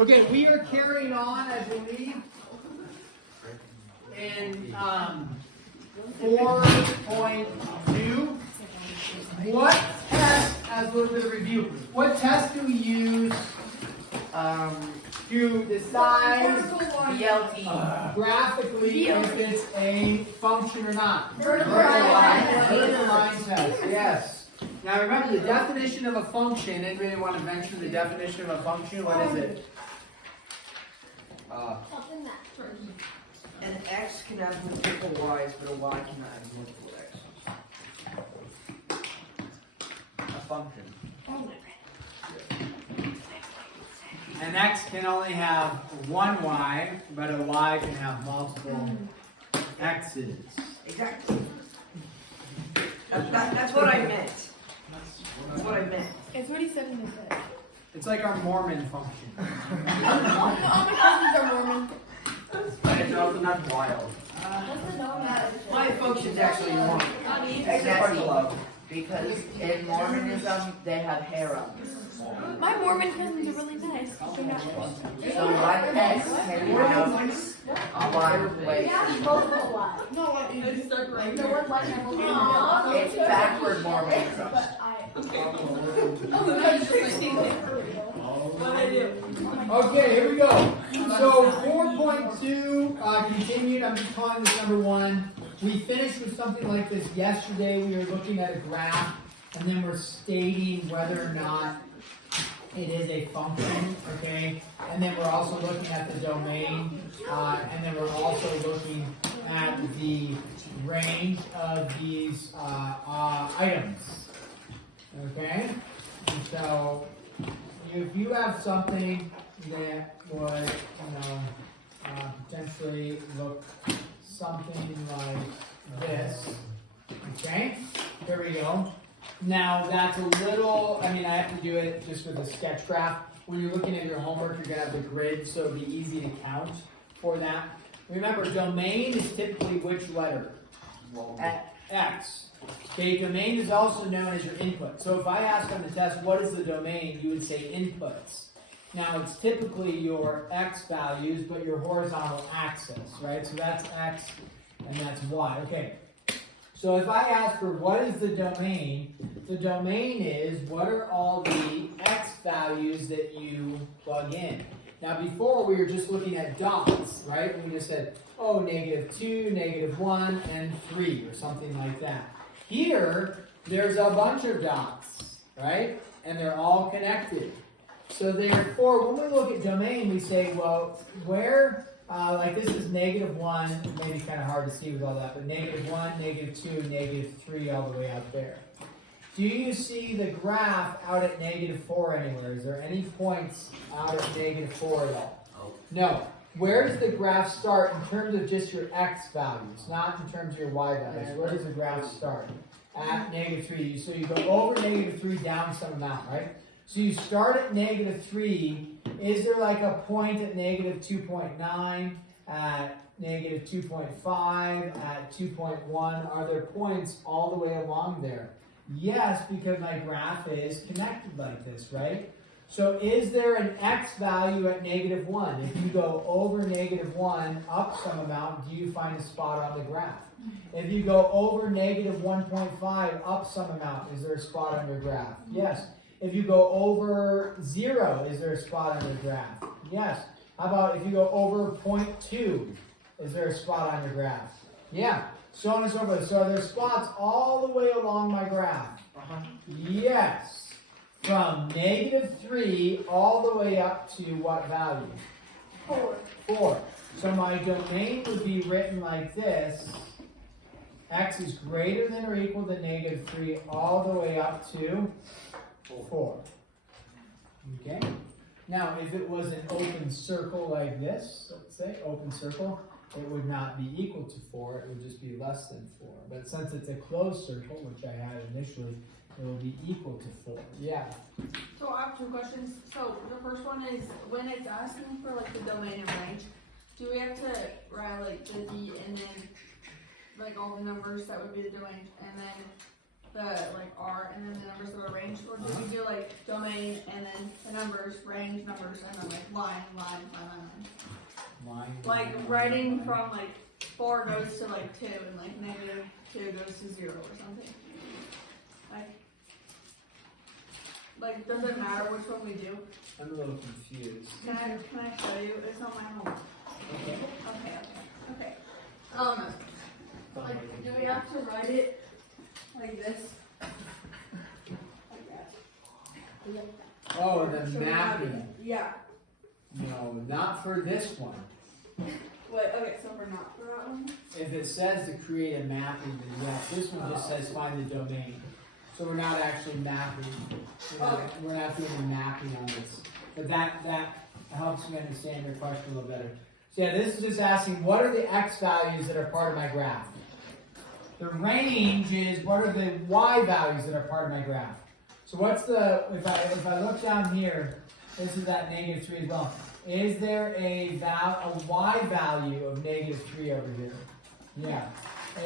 Okay, we are carrying on, I believe, in 4.2. What test, as a little bit of review, what test do we use to decide graphically if it's a function or not? Vertical line test, yes. Now remember the definition of a function. Anybody want to venture the definition of a function? What is it? An x can have multiple y's, but a y cannot have multiple x's. A function. An x can only have one y, but a y can have multiple x's. Exactly. That's what I meant. That's what I meant. It's what he said in his head. It's like our Mormon function. All my cousins are Mormon. It's also not wild. My function's actually one. Exactly. Because in Mormonism, they have harems. My Mormon cousins are really nice. They're not So one X can have one way. It's backward Mormonism. Okay, here we go. So 4.2 continued. I'm just calling this number 1. We finished with something like this yesterday. We were looking at a graph, and then we're stating whether or not it is a function, okay? And then we're also looking at the domain, and then we're also looking at the range of these items, okay? And so if you have something that would, potentially look something like this, okay? Here we go. Now that's a little, I have to do it just with a sketch graph. When you're looking at your homework, you're gonna have the grid, so it'll be easy to count for that. Remember, domain is typically which letter? X. Okay, domain is also known as your input. So if I ask on the test, what is the domain? You would say inputs. Now it's typically your X values, but your horizontal axis, right? So that's X and that's Y. Okay. So if I ask for what is the domain is what are all the X values that you plug in. Now before we were just looking at dots, right? We just said, oh, -2, -1, and 3, or something like that. Here, there's a bunch of dots, right? And they're all connected. So therefore, when we look at domain, we say, well, where, like this is -1, maybe kind of hard to see with all that, but -1, -2, -3, all the way out there. Do you see the graph out at -4 anywhere? Is there any points out at -4 at all? No. Where does the graph start in terms of just your X values, not in terms of your Y values? Where does the graph start? At -3. So you go over -3 down some amount, right? So you start at -3. Is there like a point at -2.9, at -2.5, at 2.1? Are there points all the way along there? Yes, because my graph is connected like this, right? So is there an X value at -1? If you go over -1 up some amount, do you find a spot on the graph? If you go over -1.5 up some amount, is there a spot on your graph? Yes. If you go over 0, is there a spot on your graph? Yes. How about if you go over 0.2, is there a spot on your graph? Yeah. So on and so forth. So are there spots all the way along my graph? Yes. From -3 all the way up to what value? 4. So my domain would be written like this. X is greater than or equal to -3 all the way up to 4. Okay? Now, if it was an open circle like this, let's say, open circle, it would not be equal to 4, it would just be less than 4. But since it's a closed circle, which I had initially, it will be equal to 4. Yeah. So I have 2 questions. So the first one is, when it's asking for like the domain and range, do we have to write like the D and then like all the numbers that would be the domain, and then the like R and then the numbers that are range, or do we do like domain and then the numbers, range, numbers, and then like line? Like writing from like 4 goes to like 2 and like -2 goes to 0 or something. Like does it matter which one we do? I'm a little confused. Can I show you? It's on my home. Okay. Okay. Like do we have to write it like this? Like that. Oh, the So we have mapping. it. Yeah. No, not for this one. Wait, okay, so we're not for that one? If it says to create a mapping, then yes. This one just says find the domain. So we're not actually mapping. We're not doing the mapping on this. But that helps me understand your question a little better. So yeah, this is just asking what are the x values that are part of my graph? The range is what are the y values that are part of my graph? So what's the, if I look down here, this is at -3 as well. Is there a y value of -3 over here? Yeah.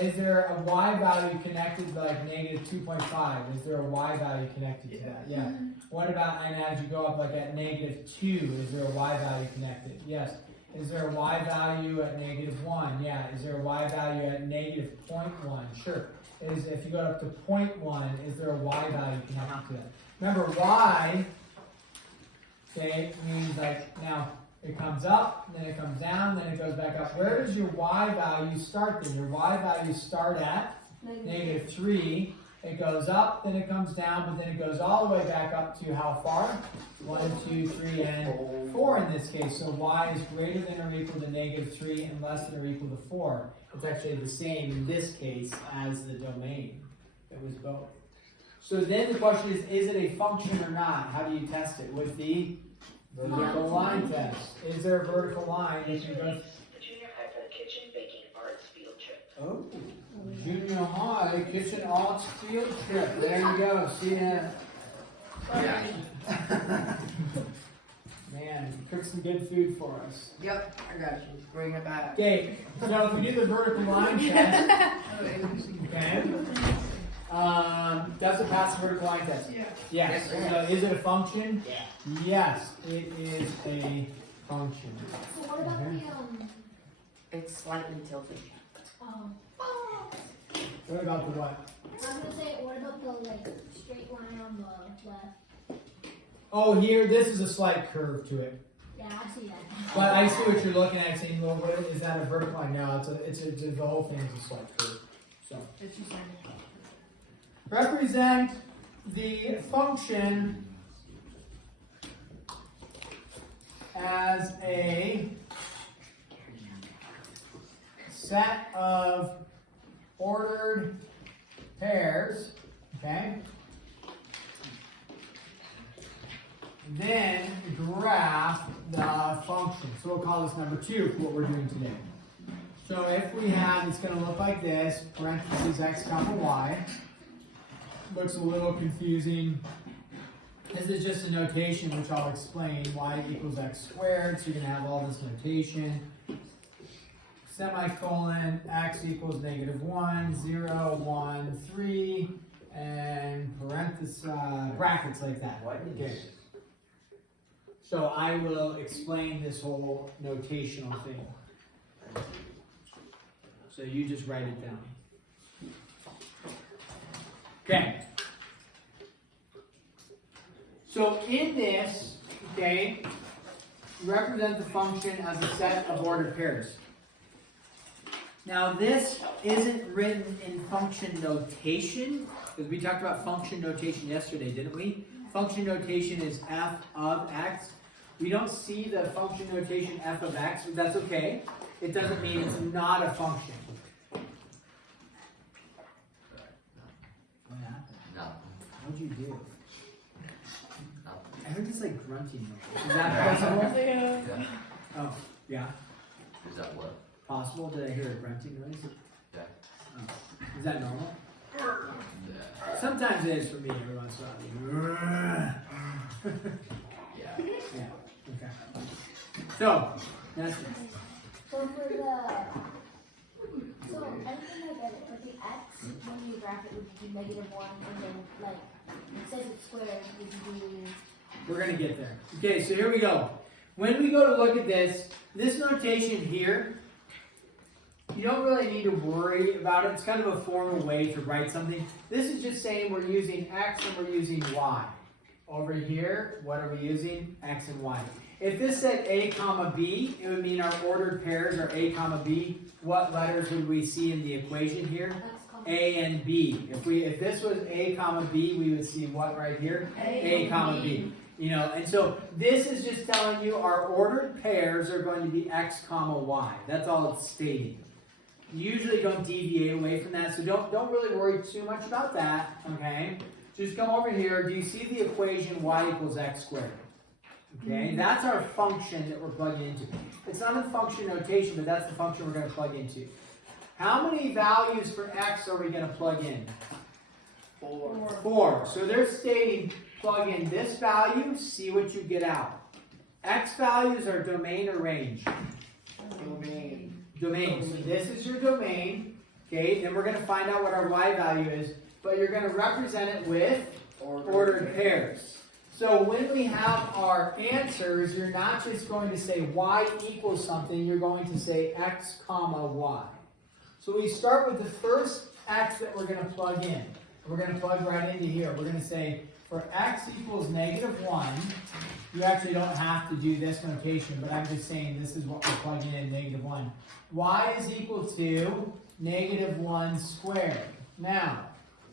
Is there a y value connected to like -2.5? Is there a y value connected to that? Yeah. What about, and as you go up like at -2, is there a y value connected? Yes. Is there a y value at -1? Yeah. Is there a y value at -0.1? Sure. If you go up to 0.1, is there a y value connected to that? Remember, y, okay, means like, now, it comes up, then it comes down, then it goes back up. Where does your y value start then? Your y values start at -3. It goes up, then it comes down, but then it goes all the way back up to how far? 1, 2, 3, and 4 in this case. So y is greater than or equal to -3 and less than or equal to 4. It's actually the same in this case as the domain. It was both. So then the question is it a function or not? How do you test it? With the vertical line test. Is there a vertical line that you go? The junior high for the kitchen baking arts field trip. Oh, junior high kitchen arts field trip. There you go. See ya. Man, you cooked some good food for us. Yep, I got you. Bring it back. Okay, so if we do the vertical line test, okay, does it pass the vertical line test? Yeah. Yes. So is it a function? Yeah. Yes, it is a function. So what about It's slightly tilted. What about the what? I was gonna say, what about the like straight line on the left? Oh, here, this is a slight curve to it. Yeah, I see that. But I see what you're looking at, saying, well, what, is that a vertical line? No, the whole thing is a slight curve. So, It's just like represent the function as a set of ordered pairs, okay? Then graph the function. So we'll call this number 2 for what we're doing today. So if we have, it's going to look like this, parentheses x comma y. Looks a little confusing. This is just a notation which I'll explain. Y equals x squared, so you're going to have all this notation. Semicolon, x equals -1, 0, 1, 3, and parentheses, brackets like that. Okay. So I will explain this whole notational thing. So you just write it down. Okay. So in this, okay, represent the function as a set of ordered pairs. Now this isn't written in function notation, because we talked about function notation yesterday, didn't we? Function notation is f of x. We don't see the function notation f of x, but that's okay. It doesn't mean it's not a function. What happened? No. What'd you do? No. I heard this like grunting noise. Is that possible? Yeah. Oh, yeah. Is that what? Possible? Did I hear a grunting noise? Yeah. Oh. Is that normal? Yeah. Sometimes it is for me every once in a while. Yeah. Yeah. Okay. So, that's it. So for the, so I don't think I get it, but the x, when you graph it, would you do -1, and then like it says it's squared, would you do? We're gonna get there. Okay, so here we go. When we go to look at this notation here, you don't really need to worry about it. It's kind of a formal way to write something. This is just saying we're using x and we're using y. Over here, what are we using? X and y. If this said a comma b, it would mean our ordered pairs are a comma b. What letters would we see in the equation here? X comma. A and B. If this was a comma b, we would see what right here? A comma b. You know, and so this is just telling you our ordered pairs are going to be x comma y. That's all it's stating. You usually don't deviate away from that, so don't really worry too much about that. Okay, just come over here. Do you see the equation y equals x squared? Okay, that's our function that we're plugging into. It's not a function notation, but that's the function we're going to plug into. How many values for x are we going to plug in? 4. So they're stating plug in this value, see what you get out. X values are domain or range? Domain. So this is your domain. Okay, then we're going to find out what our y value is, but you're going to represent it with ordered pairs. So when we have our answers, you're not just going to say y equals something, you're going to say x comma y. So we start with the first x that we're going to plug in. We're going to plug right into here. We're going to say for x equals -1, you actually don't have to do this notation, but I'm just saying this is what we're plugging in, -1. Y is equal to -1 squared. Now,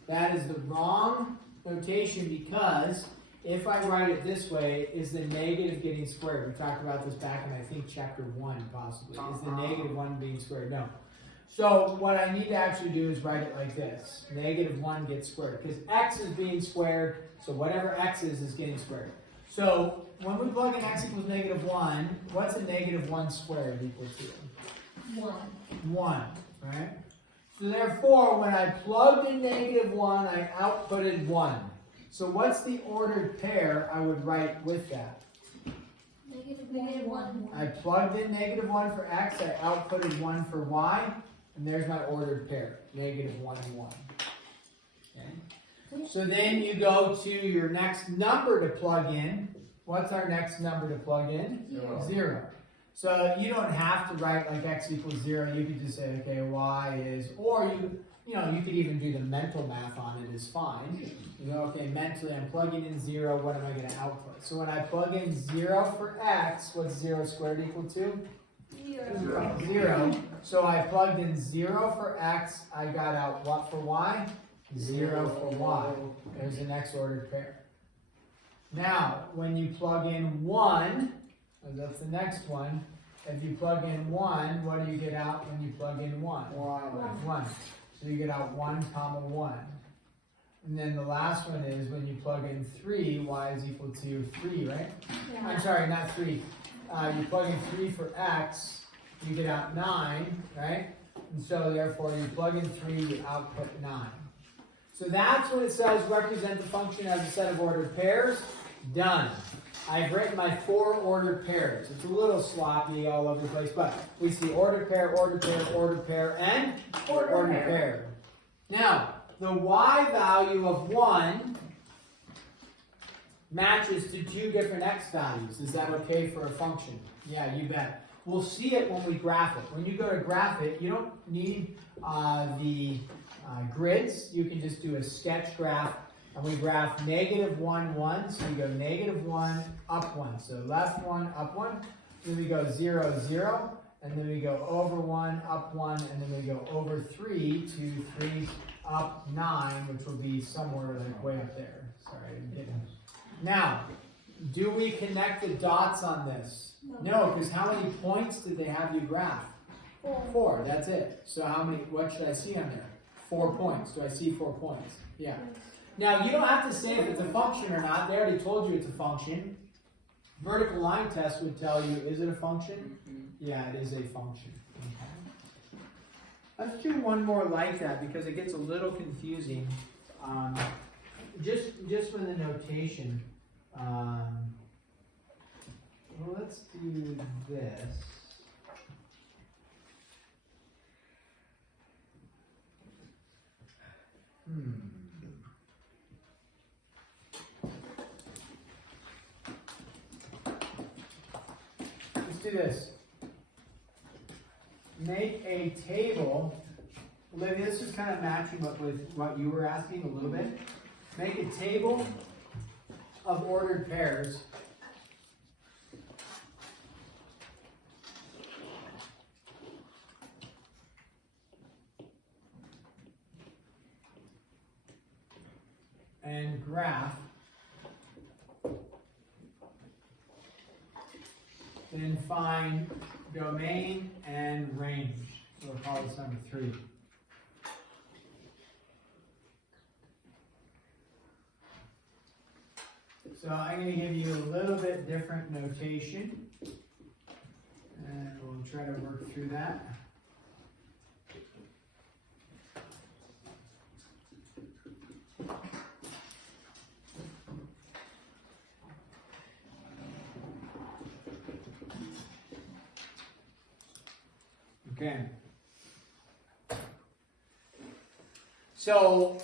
that is the wrong notation because if I write it this way, is the negative getting squared? We talked about this back in, I think, chapter 1, possibly. Is the -1 being squared? No. So what I need to actually do is write it like this. -1 gets squared. Because x is being squared, so whatever x is getting squared. So when we plug in x equals -1, what's a -1 squared equal to? 1. 1, right? So therefore, when I plugged in -1, I outputted 1. So what's the ordered pair I would write with that? -1. I plugged in -1 for x, I outputted 1 for y, and there's my ordered pair, -1 and 1. Okay. So then you go to your next number to plug in. What's our next number to plug in? 0. So you don't have to write like x equals 0. You could just say, okay, y is, or you could even do the mental math on it is fine. You go, okay, mentally I'm plugging in 0, what am I going to output? So when I plug in 0 for x, what's 0 squared equal to? 0. So I plugged in 0 for x, I got out what for y? 0 for y. There's the next ordered pair. Now, when you plug in 1, that's the next one. If you plug in 1, what do you get out when you plug in 1? 1. So you get out 1 comma 1. And then the last one is when you plug in 3, y is equal to 3, right? Yeah. I'm sorry, not 3. You plug in 3 for x, you get out 9, right? And so therefore you plug in 3, you output 9. So that's what it says, represent the function as a set of ordered pairs. Done. I've written my 4 ordered pairs. It's a little sloppy all over the place, but we see ordered pair, ordered pair, ordered pair, and ordered pair. Now, the y value of 1 matches to 2 different x values. Is that okay for a function? Yeah, you bet. We'll see it when we graph it. When you go to graph it, you don't need the grids. You can just do a sketch graph. And we graph -1, 1. So we go -1, up 1. So left 1, up 1. Then we go 0, 0. And then we go over 1, up 1. And then we go over 3, 2, 3, up 9, which will be somewhere like way up there. Sorry, I didn't get it. Now, do we connect the dots on this? No, because how many points did they have you graph? 4, that's it. So what should I see on there? 4 points. Do I see 4 points? Yeah. Now, you don't have to say if it's a function or not. They already told you it's a function. Vertical line test would tell you, is it a function? Yeah, it is a function. Okay. Let's do one more like that because it gets a little confusing. Just with the notation. Well, let's do this. Let's do this. Make a table. Olivia, this is kind of matching with what you were asking a little bit. Make a table of ordered pairs. And graph. Then find domain and range. So we'll call this number 3. So I'm going to give you a little bit different notation. And we'll try to work through that. Okay. So,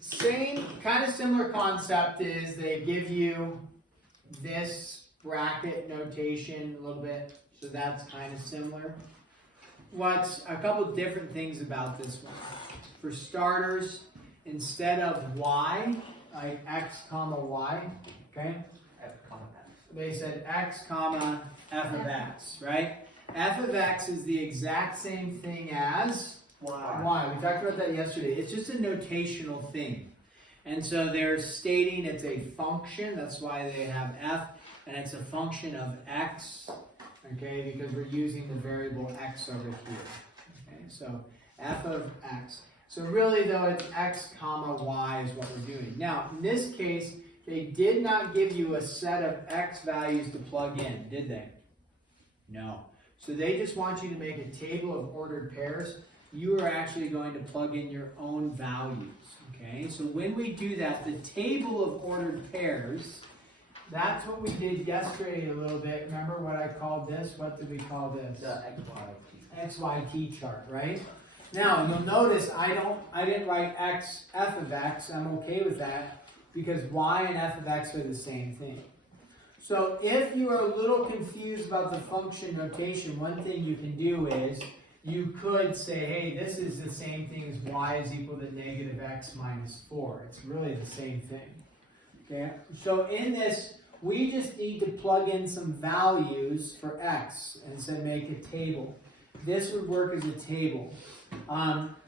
same, kind of similar concept is they give you this bracket notation a little bit, so that's kind of similar. What's a couple different things about this one? For starters, instead of y, like x comma y, okay? F, comma, X. They said x comma f of x, right? F of x is the exact same thing as y. We talked about that yesterday. It's just a notational thing. And so they're stating it's a function. That's why they have f. And it's a function of x. Okay, because we're using the variable x over here. Okay, so f of x. So really though, it's x comma y is what we're doing. Now, in this case, they did not give you a set of x values to plug in, did they? No. So they just want you to make a table of ordered pairs. You are actually going to plug in your own values. Okay, so when we do that, the table of ordered pairs, that's what we did yesterday a little bit. Remember what I called this? What did we call this? The XYT chart, right? Now you'll notice I didn't write x f of x. I'm okay with that because y and f of x are the same thing. So if you are a little confused about the function notation, one thing you can do is you could say, hey, this is the same thing as y is equal to negative x minus 4. It's really the same thing. Okay? So in this, we just need to plug in some values for x and so make a table. This would work as a table.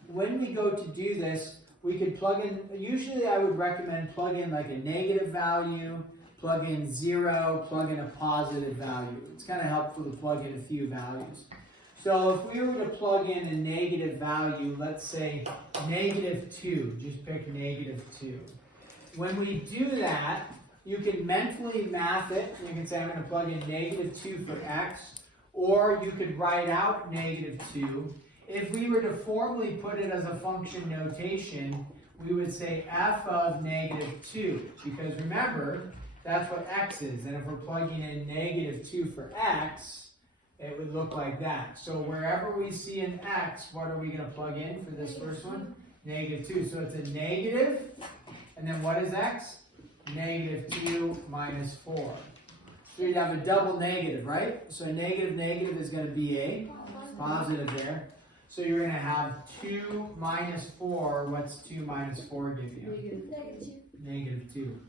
When we go to do this, we could plug in, usually I would recommend plug in like a negative value, plug in 0, plug in a positive value. It's kind of helpful to plug in a few values. So if we were to plug in a negative value, let's say negative 2, just pick negative 2. When we do that, you can mentally math it. You can say I'm going to plug in negative 2 for x, or you could write out negative 2. If we were to formally put it as a function notation, we would say f of negative 2, because remember, that's what x is. And if we're plugging in negative 2 for x, it would look like that. So wherever we see an x, what are we going to plug in for this first one? Negative 2. So it's a negative, and then what is x? Negative 2 minus 4. So you'd have a double negative, right? So a negative negative is going to be a positive there. So you're going to have 2 minus 4. What's 2 minus 4 give you? Negative 2.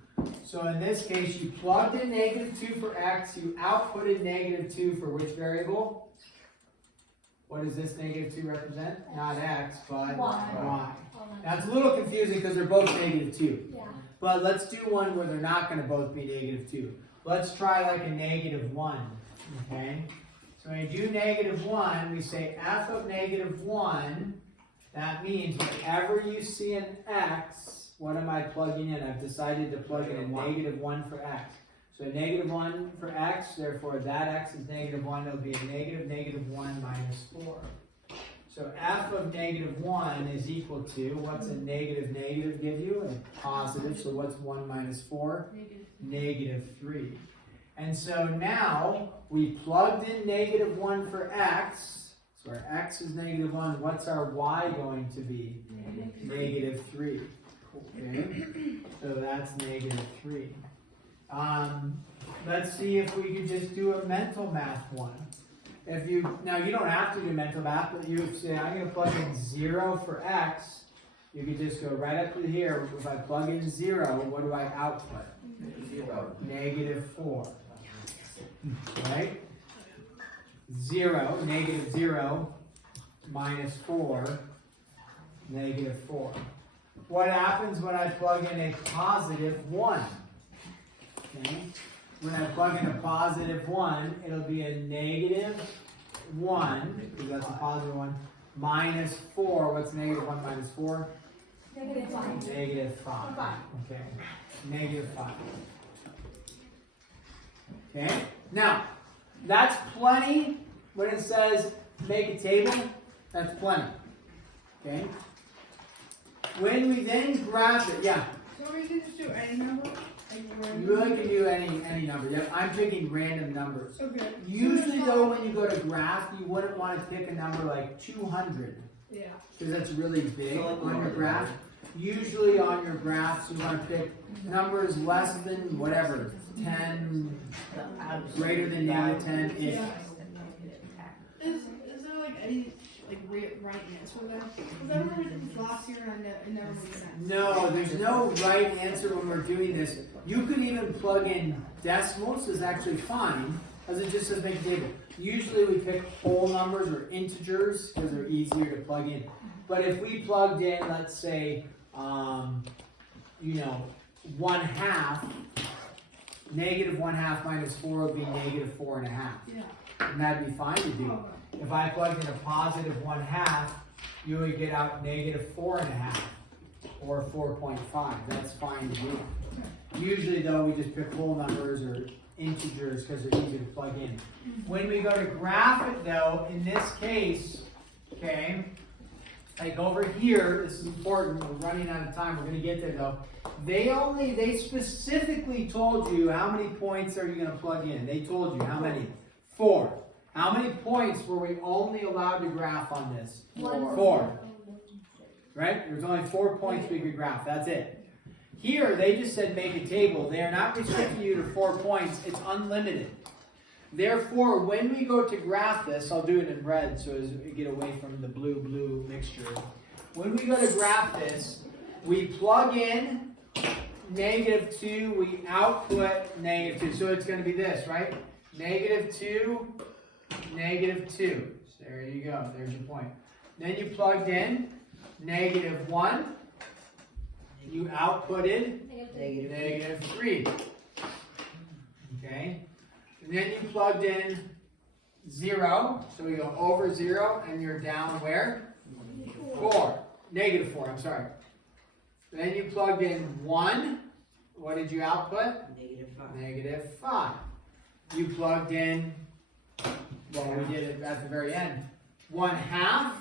So in this case, you plugged in negative 2 for x. You outputted negative 2 for which variable? What does this negative 2 represent? Not x, but y. Now it's a little confusing because they're both negative 2. Yeah. But let's do one where they're not going to both be negative 2. Let's try like a negative 1. Okay? So when you do negative 1, we say f of negative 1. That means whenever you see an x, what am I plugging in? I've decided to plug in a negative 1 for x. So negative 1 for x, therefore that x is negative 1. It'll be a negative 1 minus 4. So f of negative 1 is equal to, what's a negative negative give you? A positive. So what's 1 minus 4? Negative 3. And so now we plugged in negative 1 for x. So our x is negative 1. What's our y going to be? Negative 3. Okay, so that's -3. Let's see if we could just do a mental math one. Now you don't have to do mental math, but you say I'm going to plug in 0 for x. You could just go right up to here. If I plug in 0, what do I output? 0. -4. Right? 0, -0 minus 4, -4. What happens when I plug in a +1? Okay. When I plug in a +1, it'll be a -1, because that's a +1, minus 4. What's -1 minus 4? -5. -5. Okay. -5. Okay. Now, that's plenty. When it says make a table, that's plenty. Okay. When we then graph it, yeah. So we can just do any number? You really can do any number. Yep, I'm picking random numbers. Okay. Usually though, when you go to graph, you wouldn't want to pick a number like 200. Yeah. Because that's really big on your graph. Usually on your graphs, you want to pick numbers less than whatever, 10, greater than -10 ish. Is there like any right answer there? Because I remember this last year and it never made sense. No, there's no right answer when we're doing this. You could even plug in decimals, is actually fine, as it just says make a table. Usually we pick whole numbers or integers because they're easier to plug in. But if we plugged in, let's say, 1/2, -1/2 minus 4 would be -4.5. Yeah. And that'd be fine to do. If I plugged in a +1/2, you would get out -4.5 or 4.5. That's fine to do. Usually though, we just pick whole numbers or integers because they're easy to plug in. When we go to graph it though, in this case, okay, like over here, this is important, we're running out of time, we're going to get there though. They specifically told you how many points are you going to plug in. They told you how many? 4. How many points were we only allowed to graph on this? 4. Right? There's only 4 points we could graph. That's it. Here, they just said make a table. They are not restricting you to 4 points. It's unlimited. Therefore, when we go to graph this, I'll do it in red so as we get away from the blue mixture. When we go to graph this, we plug in -2, we output -2. So it's going to be this, right? -2, -2. So there you go. There's your point. Then you plugged in -1. You outputted -3. Okay. And then you plugged in 0. So we go over 0 and you're down where? 4. -4, I'm sorry. Then you plugged in 1. What did you output? -5. You plugged in, well, we did it at the very end. 1/2.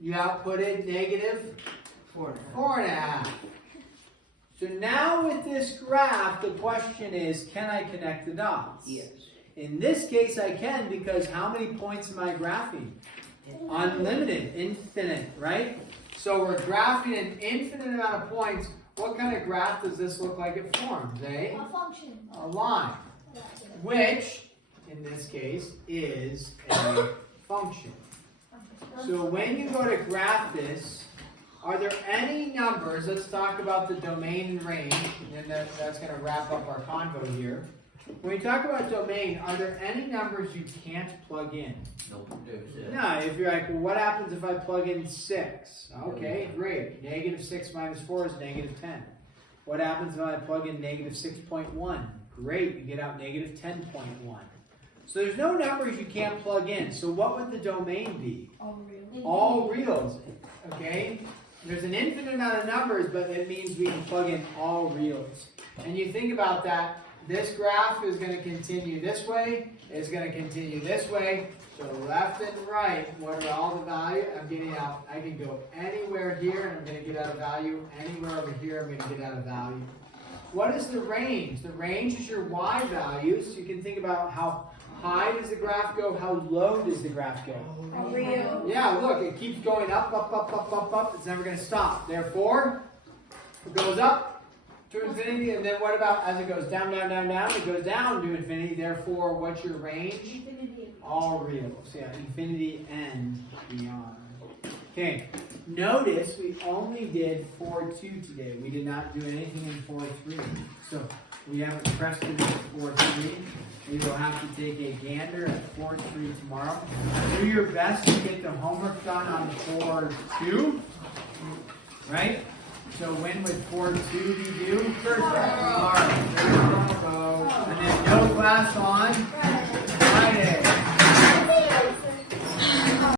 You outputted -4.5. So now with this graph, the question is, can I connect the dots? Yes. In this case, I can, because how many points am I graphing? Unlimited, infinite, right? So we're graphing an infinite amount of points. What kind of graph does this look like it forms? A function. A line, which, in this case, is a function. So when you go to graph this, are there any numbers, let's talk about the domain and range, and then that's going to wrap up our convo here. When we talk about domain, are there any numbers you can't plug in? Nope. No, if you're like, well, what happens if I plug in 6? Okay, great. -6 minus 4 is -10. What happens if I plug in -6.1? Great, you get out -10.1. So there's no numbers you can't plug in. So what would the domain be? All real. All reals, okay? There's an infinite amount of numbers, but it means we can plug in all reals. And you think about that, this graph is going to continue this way, it's going to continue this way, so left and right, what are all the value? I'm getting out, I can go anywhere here, and I'm going to get out a value, anywhere over here, I'm going to get out a value. What is the range? The range is your y values. You can think about how high does the graph go, how low does the graph go? Real. Yeah, look, it keeps going up, up, up, up, up, up. It's never going to stop. Therefore, It goes up to infinity, and then what about as it goes down, down, down, down? It goes down to infinity. Therefore, what's your range? Infinity. All real. So yeah, infinity and beyond. Okay. Notice we only did 4-2 today. We did not do anything in 4-3. So we haven't pressed it in 4-3. We will have to take a gander at 4-3 tomorrow. Do your best to get the homework done on 4-2. Right? So when would 4-2 be due?